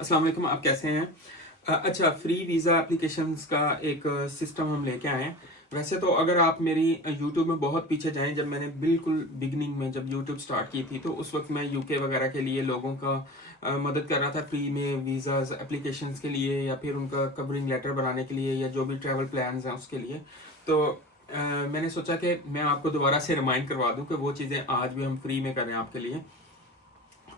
अस्सलाम वालेकुम, आप कैसे हैं? अच्छा, फ्री वीज़ा एप्लीकेशंस का एक सिस्टम हम लेके आए हैं। वैसे तो अगर आप मेरी यूट्यूब में बहुत पीछे जाएँ, जब मैंने बिल्कुल बिगिनिंग में जब यूट्यूब स्टार्ट की थी, तो उस वक़्त मैं यूके वगैरह के लिए लोगों का मदद कर रहा था फ्री में वीज़ाज़ एप्लीकेशंस के लिए, या फिर उनका कवरिंग लेटर बनाने के लिए, या जो भी ट्रैवल प्लान्स हैं उसके लिए। तो मैंने सोचा कि मैं आपको दोबारा से रिमाइंड करवा दूँ कि वो चीज़ें आज भी हम फ्री में कर रहे हैं आपके लिए।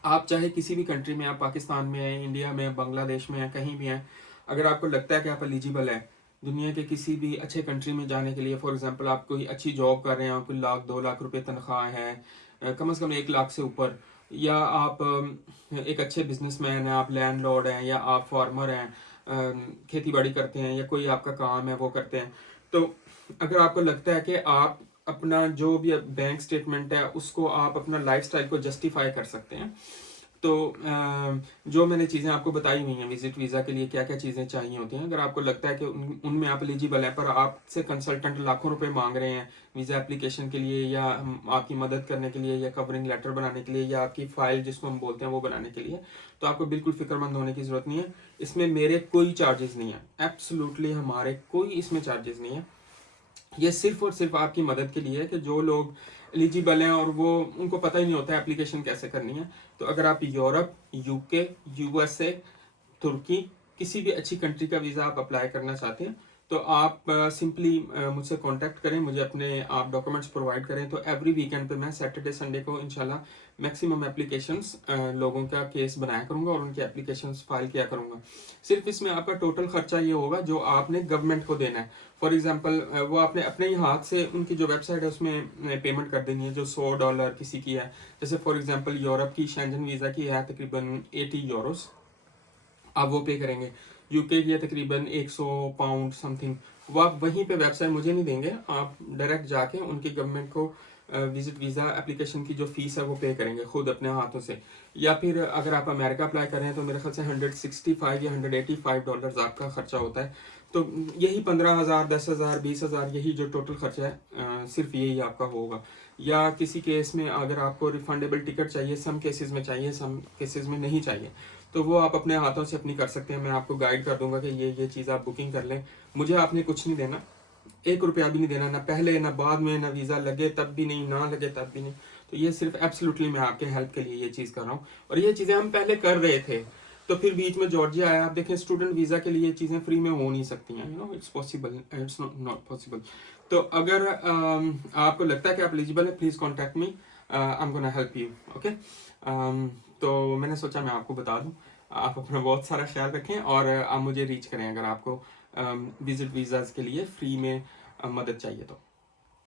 आप चाहे किसी भी कंट्री में, आप पाकिस्तान में हैं, इंडिया में, बांग्लादेश में हैं, कहीं भी हैं, अगर आपको लगता है कि आप एलिजिबल हैं दुनिया के किसी भी अच्छे कंट्री में जाने के लिए, फॉर एग्जांपल आप कोई अच्छी जॉब कर रहे हैं, कोई लाख 2 लाख रुपए तनख्वाह है, कम से कम 1 लाख से ऊपर, या आप एक अच्छे बिजनेसमैन हैं, आप लैंडलॉर्ड हैं, या आप फार्मर हैं, खेती बाड़ी करते हैं, या कोई आपका काम है वो करते हैं, तो अगर आपको लगता है कि आप अपना जो भी बैंक स्टेटमेंट है उसको आप अपना लाइफस्टाइल को जस्टिफाई कर सकते हैं, तो जो मैंने चीज़ें आपको बताई हुई हैं विजिट वीज़ा के लिए क्या क्या चीज़ें चाहिए होती हैं, अगर आपको लगता है कि उनमें आप एलिजिबल हैं, पर आपसे कंसल्टेंट लाखों रुपए मांग रहे हैं वीज़ा एप्लीकेशन के लिए, या आपकी मदद करने के लिए, या कवरिंग लेटर बनाने के लिए, या आपकी फ़ाइल जिसको हम बोलते हैं वो बनाने के लिए, तो आपको बिल्कुल फिक्रमंद होने की ज़रूरत नहीं है। इसमें मेरे कोई चार्जेस नहीं है, एब्सोल्युटली हमारे कोई इसमें चार्जेस नहीं है। ये सिर्फ और सिर्फ आपकी मदद के लिए है कि जो लोग एलिजिबल हैं और वो उनको पता ही नहीं होता है एप्लीकेशन कैसे करनी है, तो अगर आप यूरोप, यूके, यूएसए, तुर्की, किसी भी अच्छी कंट्री का वीज़ा आप अप्लाई करना चाहते हैं, तो आप सिंपली मुझसे कांटेक्ट करें, मुझे अपने आप डॉक्यूमेंट्स प्रोवाइड करें, तो एवरी वीकेंड पे मैं सैटरडे संडे को इंशाल्लाह मैक्सिमम एप्लीकेशंस लोगों का केस बनाया करूंगा और उनकी एप्लीकेशंस फाइल किया करूंगा। सिर्फ इसमें आपका टोटल खर्चा ये होगा जो आपने गवर्नमेंट को देना है। फॉर एग्जांपल वो आपने अपने ही हाथ से उनकी जो वेबसाइट है उसमें पेमेंट कर देनी है, जो $100 किसी की है। जैसे फॉर एग्जांपल यूरोप की शेंजन वीज़ा की है तकरीबन €80, आप वो पे करेंगे। यूके की है तकरीबन 100 पाउंड समथिंग, वो आप वहीं पे वेबसाइट मुझे नहीं देंगे, आप डायरेक्ट जाके उनकी गवर्नमेंट को विजिट वीज़ा एप्लीकेशन की जो फीस है वो पे करेंगे खुद अपने हाथों से। या फिर अगर आप अमेरिका अप्लाई कर रहे हैं तो मेरे ख्याल से 165 या $185 आपका खर्चा होता है। तो यही 15,000, 10,000, 20,000, यही जो टोटल खर्चा है सिर्फ यही आपका होगा। या किसी केस में अगर आपको रिफंडेबल टिकट चाहिए, सम केसेस में चाहिए, सम केसेस में नहीं चाहिए, तो वो आप अपने हाथों से अपनी कर सकते हैं। मैं आपको गाइड कर दूंगा कि ये चीज़ आप बुकिंग कर लें। मुझे आपने कुछ नहीं देना, ₹1 भी नहीं देना, ना पहले ना बाद में, ना वीज़ा लगे तब भी नहीं, ना लगे तब भी नहीं। तो ये सिर्फ एब्सोल्युटली मैं आपके हेल्प के लिए ये चीज़ कर रहा हूँ, और ये चीज़ें हम पहले कर रहे थे, तो फिर बीच में जॉर्जिया आया। आप देखें स्टूडेंट वीज़ा के लिए ये चीज़ें फ्री में हो नहीं सकती हैं, it's possible, it's not possible. तो अगर आपको लगता है कि आप एलिजिबल है, please contact me, I am gonna help you, okay. तो मैंने सोचा मैं आपको बता दूं। आप अपना बहुत सारा ख्याल रखें, और आप मुझे रीच करें अगर आपको विजिट वीज़ाज़ के लिए फ्री में मदद चाहिए तो।